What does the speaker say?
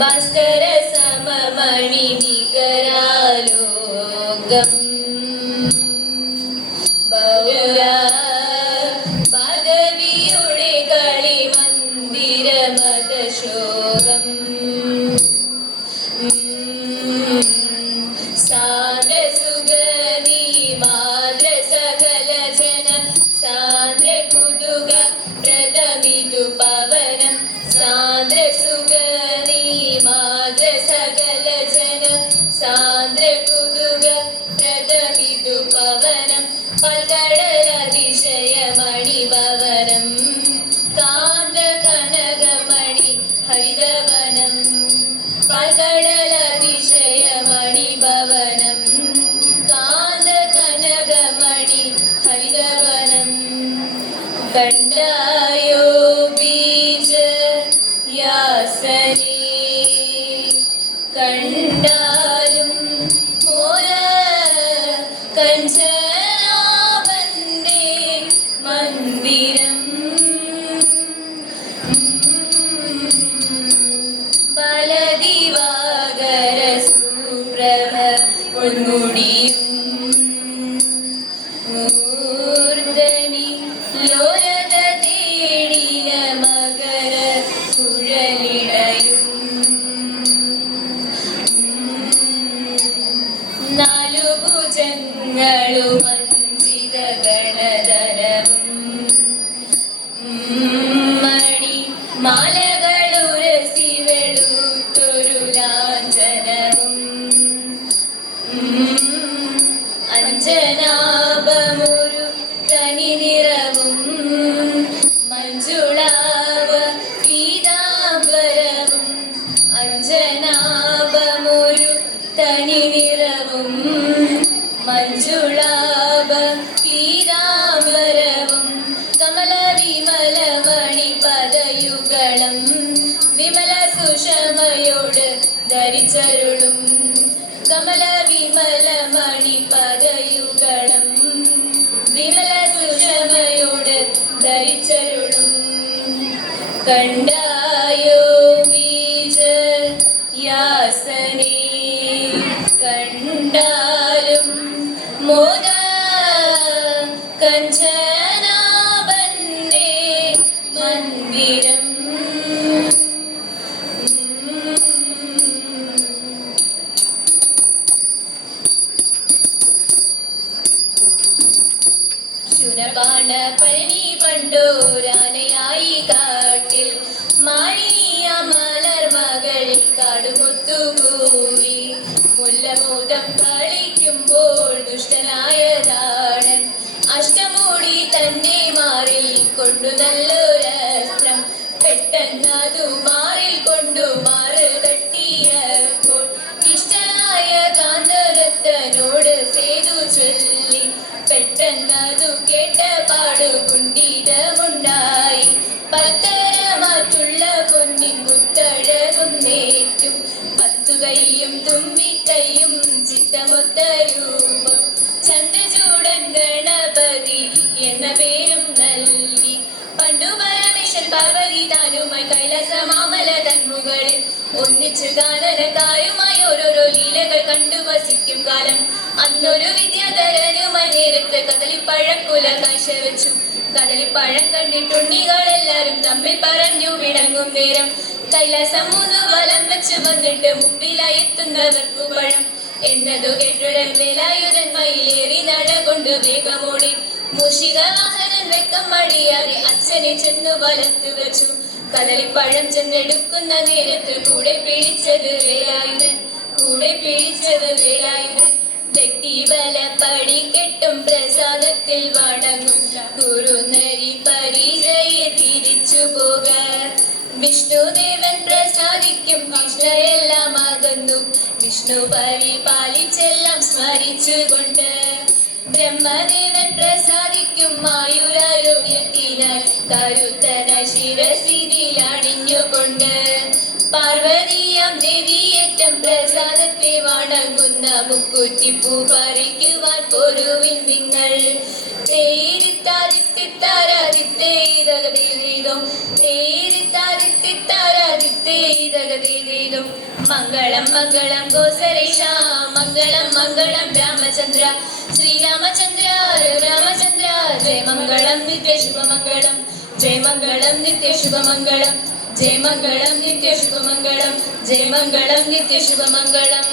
ഭാസ്കര സമമണി നികരാലോകം ഭാഗവിയുടെ കളിമന്ദിരമതശോകം സാന്ദ്രസുഗതി മാദ്ര സകല ജന സാന്ദ്ര കുതുക പ്രഥമിതു പവനം സാന്ദ്രസുഗതി മാദ്ര സകല ജന സാന്ദ്ര കുതുക പ്രഥമിതു പവനം പൽകടലതിശയമണി ഭവനം കാന്ത കനകമണി ഹരിതവനം പൽകടലതിശയമണി ഭവനം കാന്ത കനകമണി ഹരിതവനം കണ്ടായോ ബീജ യാസനേ കണ്ടാലും മോര കഞ്ചനാഭന്റെ മന്ദിരം ബലദിവാകര സുപ്രഭ പൊന്മുടിയും മൂർധനി ലോലത തേടിന മകര കുഴലിടയും നാലു ഭുജങ്ങളും അഞ്ചിത ഗണധരവും മണി മാലകളുരസി വെളുത്തൊരു ലാഞ്ചനവും അഞ്ജനാഭമൊരു തനി നിറവും മഞ്ജുളാവ പീതാംബരവും അഞ്ജനാഭമൊരു തനി നിറവും മഞ്ജുളാഭ പീതാംബരവും കമല വിമല മണിപദയുഗളം വിമല സുഷമയോട് ധരിച്ചരുളും കമല വിമല മണിപദയുഗളം വിമല സുഷമയോട് ധരിച്ചരുളും കണ്ടായോ ബീജ യാസനേ കണ്ടാലും മോദ കഞ്ചനാഭന്റെ മന്ദിരം. ശുനബാണ പഴനി പണ്ടോരാനയായി കാട്ടിൽ മാരിയ മലർ മകൾ കാടുമുത്തുകൂടി മുല്ലമോദം കളിക്കുമ്പോൾ ദുഷ്ടനായതാണ് അഷ്ടമൂടി തന്റെ മാറിൽ കൊണ്ടു നല്ലൊരസ്ത്രം പെട്ടെന്നതു മാറിൽ കൊണ്ടു മാറ് തട്ടിയപ്പോൾ ഇഷ്ടനായ കാന്തദത്തനോട് സേതു ചൊല്ലി പെട്ടെന്നതു കേട്ട പാടു കുണ്ടിടമുണ്ടായി പത്തരമാറ്റുള്ള പൊന്നിൻ മുത്തഴകുന്നേറ്റും പത്തുകൈയും തുമ്പിക്കൈയും ചിത്തമൊത്ത രൂപം ചന്ദ്രചൂടൻ ഗണപതി എന്ന പേരും നൽകി പണ്ടു പരമേശ്വരൻ പാർവതി താനുമായി കൈലാസമാമല തന്മുകളിൽ ഒന്നിച്ചു ഗാനനക്കാരുമായി ഓരോരോ ലീലകൾ കണ്ടു വസിക്കും കാലം അന്നൊരു വിദ്യാധരനുമായി നേരത്ത് കദളിപ്പഴക്കുല കാഴ്ച വെച്ചു കദളിപ്പഴം കണ്ടിട്ടുണ്ണികൾ എല്ലാരും തമ്മിൽ പറഞ്ഞു വിളങ്ങും നേരം കൈലാസം മൂന്നു വലം വെച്ച് വന്നിട്ട് മുമ്പിലായി എത്തുന്നവർക്കു പഴം എന്നതു കേട്ടുടൻ വേലായുധൻ മയിലേറി നടകൊണ്ട് വേഗമോടി മൂഷിക വാഹനൻ വെക്കം മടിയാതെ അച്ഛനെ ചെന്നു വലത്തു വെച്ചു കദളിപ്പഴം ചെന്നെടുക്കുന്ന നേരത്ത് കൂടെ പിടിച്ചത് വേലായുധൻ വ്യക്തിബല പടിക്കെട്ടും പ്രസാദത്തിൽ വണങ്ങും കുറുനരി പരിചയെ തിരിച്ചു പോക വിഷ്ണുദേവൻ പ്രസാദിക്കും വിഷ്ണയെല്ലാം അകന്നു വിഷ്ണു പരിപാലിച്ചെല്ലാം സ്മരിച്ചുകൊണ്ട് ബ്രഹ്മദേവൻ പ്രസാദിക്കും ആയുരാരോഗ്യത്തിനായി കരുത്തന ശിരസിതിൽ അണിഞ്ഞുകൊണ്ട് പാർവതിയാം ദേവിയേറ്റം പ്രസാദത്തെ വണങ്ങുന്ന മുക്കുറ്റിപ്പൂ പറിക്കുവാൻ പോരുവിൻ നിങ്ങൾ മംഗളം മംഗളം ഗോസരേഷ മംഗളം മംഗളം രാമചന്ദ്ര ശ്രീരാമചന്ദ്ര രാമചന്ദ്ര ജയ മംഗളം നിത്യ ശുഭമംഗളം ജയ മംഗളം നിത്യ ശുഭമംഗളം ജയ മംഗളം നിത്യ ശുഭമംഗളം ജയ മംഗളം നിത്യ ശുഭമംഗളം.